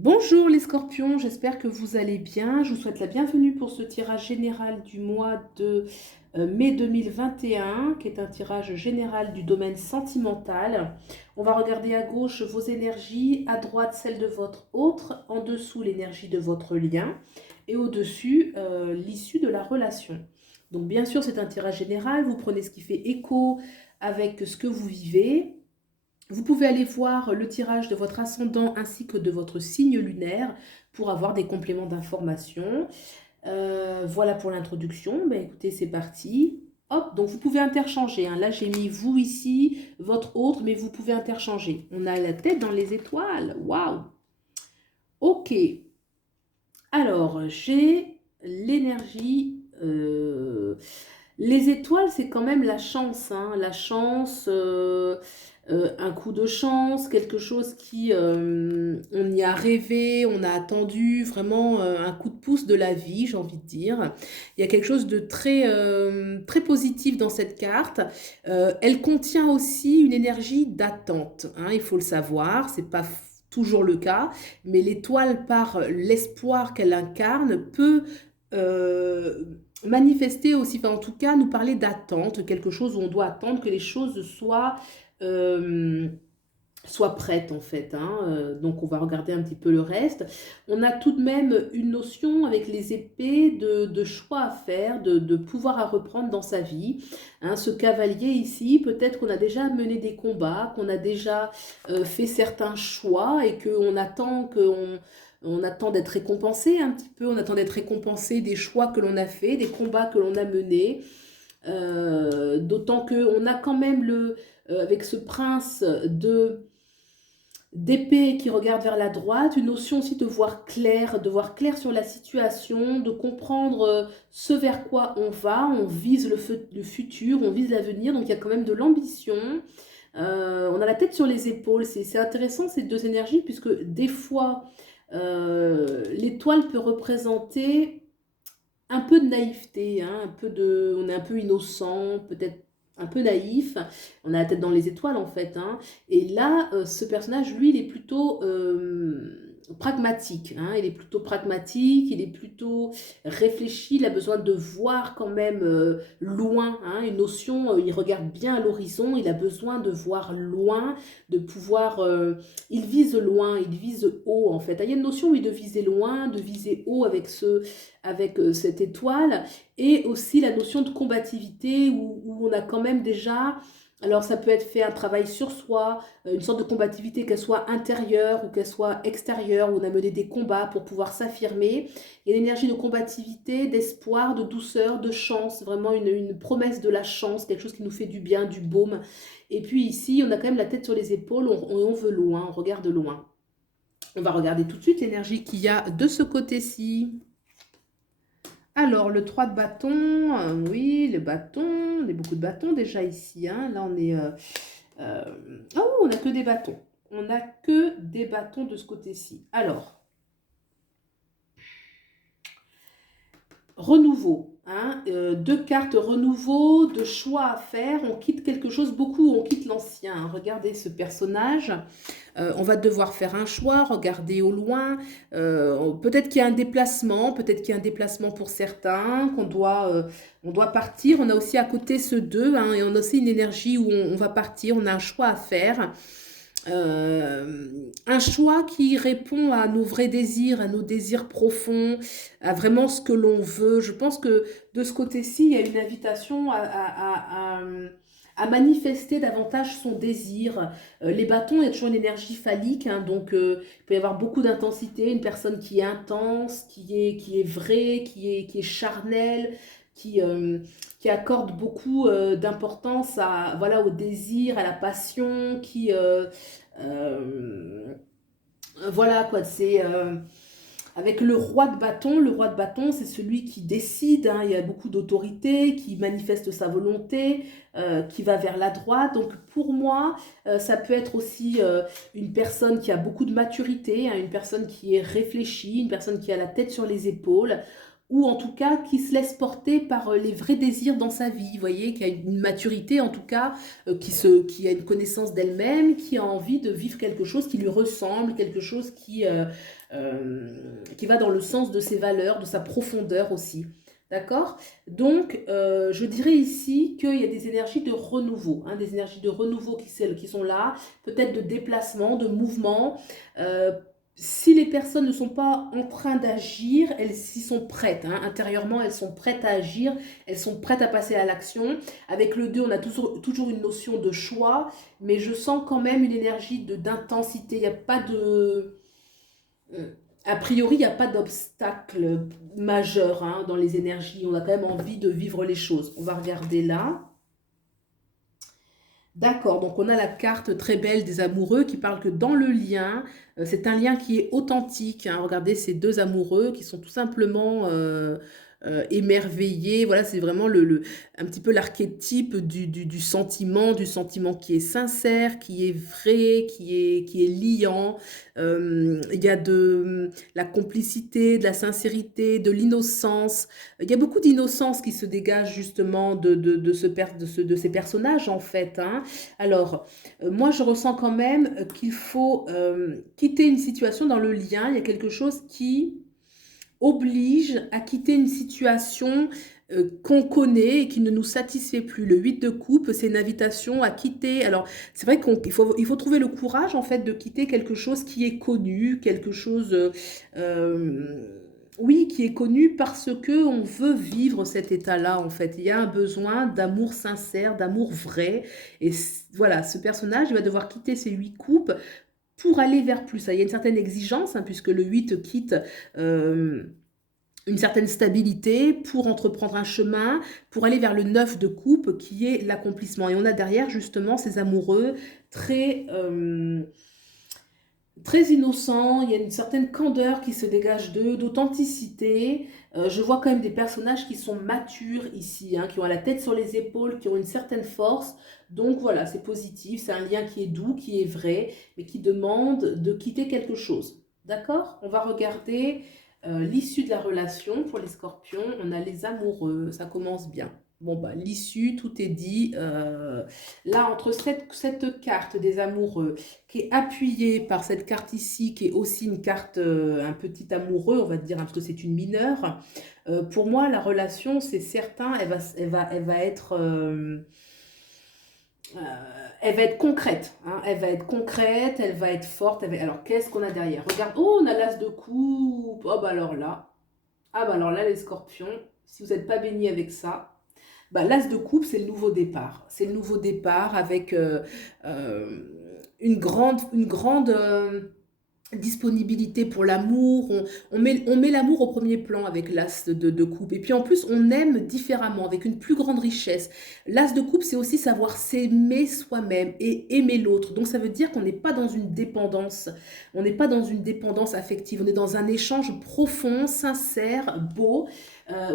Bonjour les scorpions, j'espère que vous allez bien. Je vous souhaite la bienvenue pour ce tirage général du mois de mai 2021, qui est un tirage général du domaine sentimental. On va regarder à gauche vos énergies, à droite celle de votre autre, en dessous l'énergie de votre lien et au-dessus l'issue de la relation. Donc bien sûr c'est un tirage général, vous prenez ce qui fait écho avec ce que vous vivez. Vous pouvez aller voir le tirage de votre ascendant ainsi que de votre signe lunaire pour avoir des compléments d'information. Voilà pour l'introduction. Ben, écoutez, c'est parti. Hop, donc vous pouvez interchanger, hein. Là, j'ai mis vous ici, votre autre, mais vous pouvez interchanger. On a la tête dans les étoiles. Waouh! Ok. Alors, j'ai l'énergie. Les étoiles, c'est quand même la chance, hein. La chance, un coup de chance, quelque chose qui, on y a rêvé, on a attendu, vraiment un coup de pouce de la vie, j'ai envie de dire. Il y a quelque chose de très positif dans cette carte. Elle contient aussi une énergie d'attente, hein, il faut le savoir, c'est pas toujours le cas, mais l'étoile, par l'espoir qu'elle incarne, peut euh, manifester aussi, enfin en tout cas nous parler d'attente, quelque chose où on doit attendre que les choses euh, soient prêtes en fait, hein. Donc on va regarder un petit peu le reste. On a tout de même une notion avec les épées de choix à faire, de pouvoir à reprendre dans sa vie, hein. Ce cavalier ici, peut-être qu'on a déjà mené des combats, qu'on a déjà fait certains choix et on attend d'être récompensé un petit peu, on attend d'être récompensé des choix que l'on a fait, des combats que l'on a menés. D'autant qu'on a quand même avec ce prince d'épée qui regarde vers la droite, une notion aussi de voir clair sur la situation, de comprendre ce vers quoi on vise le futur, on vise l'avenir, donc il y a quand même de l'ambition. On a la tête sur les épaules, c'est intéressant ces deux énergies, puisque des fois, l'étoile peut représenter un peu de naïveté, hein, on est un peu innocent, peut-être un peu naïf, on a la tête dans les étoiles en fait, hein. Et là, ce personnage, lui, il est plutôt pragmatique, hein, il est plutôt pragmatique, il est plutôt réfléchi, il a besoin de voir quand même loin, hein, une notion, il regarde bien à l'horizon, il a besoin de voir loin, de pouvoir, il vise loin, il vise haut en fait. Il y a une notion, oui, de viser loin, de viser haut avec cette étoile, et aussi la notion de combativité où on a quand même déjà, alors ça peut être fait un travail sur soi, une sorte de combativité, qu'elle soit intérieure ou qu'elle soit extérieure, où on a mené des combats pour pouvoir s'affirmer. Il y a une énergie de combativité, d'espoir, de douceur, de chance, vraiment une promesse de la chance, quelque chose qui nous fait du bien, du baume. Et puis ici, on a quand même la tête sur les épaules, on veut loin, on regarde loin. On va regarder tout de suite l'énergie qu'il y a de ce côté-ci. Alors, le 3 de bâton, oui, le bâton, il y a beaucoup de bâtons déjà ici, hein. Là, on est... euh, oh, on n'a que des bâtons. On n'a que des bâtons de ce côté-ci. Alors, renouveau, hein, deux cartes renouveau, de choix à faire. On quitte quelque chose, beaucoup, on quitte l'ancien, hein. Regardez ce personnage. On va devoir faire un choix, regarder au loin. Peut-être qu'il y a un déplacement, peut-être qu'il y a un déplacement pour certains, on doit partir. On a aussi à côté ce 2, hein, et on a aussi une énergie où on va partir, on a un choix à faire. Un choix qui répond à nos vrais désirs, à nos désirs profonds, à vraiment ce que l'on veut. Je pense que de ce côté-ci, il y a une invitation à manifester davantage son désir. Les bâtons, il y a toujours une énergie phallique, hein, donc il peut y avoir beaucoup d'intensité, une personne qui est intense, qui est vraie, qui est charnelle, qui, euh, qui accorde beaucoup d'importance voilà, au désir, à la passion, euh, voilà quoi, c'est avec le roi de bâton, c'est celui qui décide, hein. Il y a beaucoup d'autorité, qui manifeste sa volonté, qui va vers la droite. Donc pour moi, ça peut être aussi une personne qui a beaucoup de maturité, hein, une personne qui est réfléchie, une personne qui a la tête sur les épaules. ou en tout cas qui se laisse porter par les vrais désirs dans sa vie, vous voyez, qui a une maturité en tout cas, qui a une connaissance d'elle-même, qui a envie de vivre quelque chose qui lui ressemble, quelque chose qui va dans le sens de ses valeurs, de sa profondeur aussi. D'accord? Donc, je dirais ici qu'il y a des énergies de renouveau, hein, des énergies de renouveau qui sont là, peut-être de déplacement, de mouvement. Euh, Si les personnes ne sont pas en train d'agir, elles y sont prêtes, hein. Intérieurement, elles sont prêtes à agir, elles sont prêtes à passer à l'action. Avec le 2, on a toujours une notion de choix, mais je sens quand même une énergie d'intensité. Il n'y a pas de... A priori, il n'y a pas d'obstacle majeur, hein, dans les énergies. On a quand même envie de vivre les choses. On va regarder là. D'accord, donc on a la carte très belle des amoureux qui parle que dans le lien, c'est un lien qui est authentique, hein. Regardez ces deux amoureux qui sont tout simplement émerveillés. Voilà, c'est vraiment un petit peu l'archétype du sentiment qui est sincère, qui est vrai, qui est liant. Il y a de la complicité, de la sincérité, de l'innocence. Il y a beaucoup d'innocence qui se dégage justement de ces personnages en fait, hein. Alors, moi je ressens quand même qu'il faut quitter une situation dans le lien. Il y a quelque chose qui oblige à quitter une situation qu'on connaît et qui ne nous satisfait plus. Le 8 de coupe, c'est une invitation à quitter. Alors, c'est vrai qu'il faut trouver le courage, en fait, de quitter quelque chose qui est connu, quelque chose, oui, qui est connu parce que on veut vivre cet état-là, en fait. Il y a un besoin d'amour sincère, d'amour vrai. Et voilà, ce personnage, il va devoir quitter ces 8 coupes pour aller vers plus. Il y a une certaine exigence, hein, puisque le 8 quitte une certaine stabilité pour entreprendre un chemin, pour aller vers le 9 de coupe qui est l'accomplissement. Et on a derrière justement ces amoureux très, très innocents, il y a une certaine candeur qui se dégage d'eux, d'authenticité. Je vois quand même des personnages qui sont matures ici, hein, qui ont la tête sur les épaules, qui ont une certaine force. Donc voilà, c'est positif, c'est un lien qui est doux, qui est vrai, mais qui demande de quitter quelque chose. D'accord? On va regarder l'issue de la relation pour les scorpions. On a les amoureux, ça commence bien. Bon, bah, l'issue, tout est dit. Là, entre cette carte des amoureux, qui est appuyée par cette carte ici, qui est aussi une carte, un petit amoureux, on va dire, hein, parce que c'est une mineure. Pour moi, la relation, c'est certain, elle va être... euh, elle va être concrète, hein. Elle va être concrète, elle va être forte. Alors, qu'est-ce qu'on a derrière? Regarde, oh, on a l'as de coupe. Oh, bah alors là, ah, bah alors là, les scorpions, si vous n'êtes pas bénis avec ça, bah, l'as de coupe, c'est le nouveau départ. C'est le nouveau départ avec euh, une grande disponibilité pour l'amour. On met l'amour au premier plan avec l'as de coupe. Et puis en plus, on aime différemment, avec une plus grande richesse. L'as de coupe, c'est aussi savoir s'aimer soi-même et aimer l'autre. Donc ça veut dire qu'on n'est pas dans une dépendance. On n'est pas dans une dépendance affective. On est dans un échange profond, sincère, beau.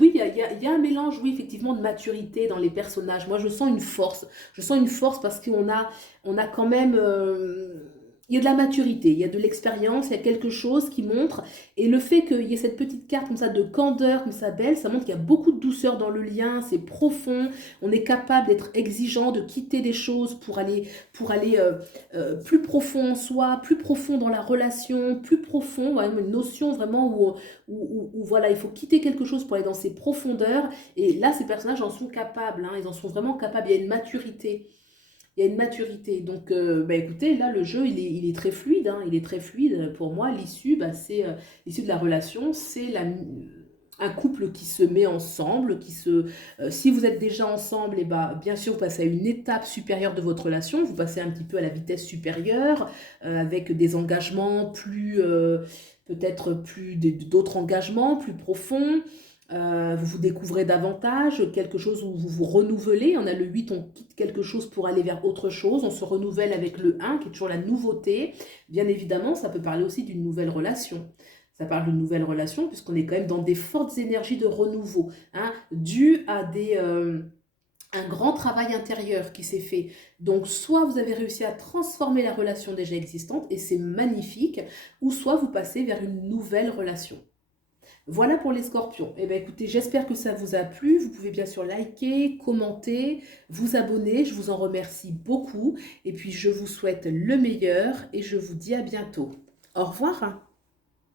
Oui, il y a un mélange, oui, effectivement, de maturité dans les personnages. Moi, je sens une force. Je sens une force parce on a quand même... il y a de la maturité, il y a de l'expérience, il y a quelque chose qui montre. Et le fait qu'il y ait cette petite carte comme ça de candeur, comme ça belle, ça montre qu'il y a beaucoup de douceur dans le lien, c'est profond. On est capable d'être exigeant, de quitter des choses pour aller plus profond en soi, plus profond dans la relation, plus profond, ouais, une notion vraiment où, voilà, il faut quitter quelque chose pour aller dans ses profondeurs. Et là, ces personnages en sont capables, hein, ils en sont vraiment capables, il y a une maturité. Il y a une maturité. Donc, bah, écoutez, là, le jeu, il est très fluide, hein, il est très fluide. Pour moi, l'issue, bah, c'est l'issue de la relation, c'est un couple qui se met ensemble, si vous êtes déjà ensemble, et bah, bien sûr, vous passez à une étape supérieure de votre relation, vous passez un petit peu à la vitesse supérieure, avec des engagements peut-être d'autres engagements plus profonds. Vous vous découvrez davantage, quelque chose où vous vous renouvelez. On a le 8, on quitte quelque chose pour aller vers autre chose. On se renouvelle avec le 1, qui est toujours la nouveauté. Bien évidemment, ça peut parler aussi d'une nouvelle relation. Ça parle d'une nouvelle relation, puisqu'on est quand même dans des fortes énergies de renouveau, hein, dues à un grand travail intérieur qui s'est fait. Donc, soit vous avez réussi à transformer la relation déjà existante, et c'est magnifique, ou soit vous passez vers une nouvelle relation. Voilà pour les scorpions. Eh bien, écoutez, j'espère que ça vous a plu. Vous pouvez bien sûr liker, commenter, vous abonner. Je vous en remercie beaucoup. Et puis, je vous souhaite le meilleur et je vous dis à bientôt. Au revoir.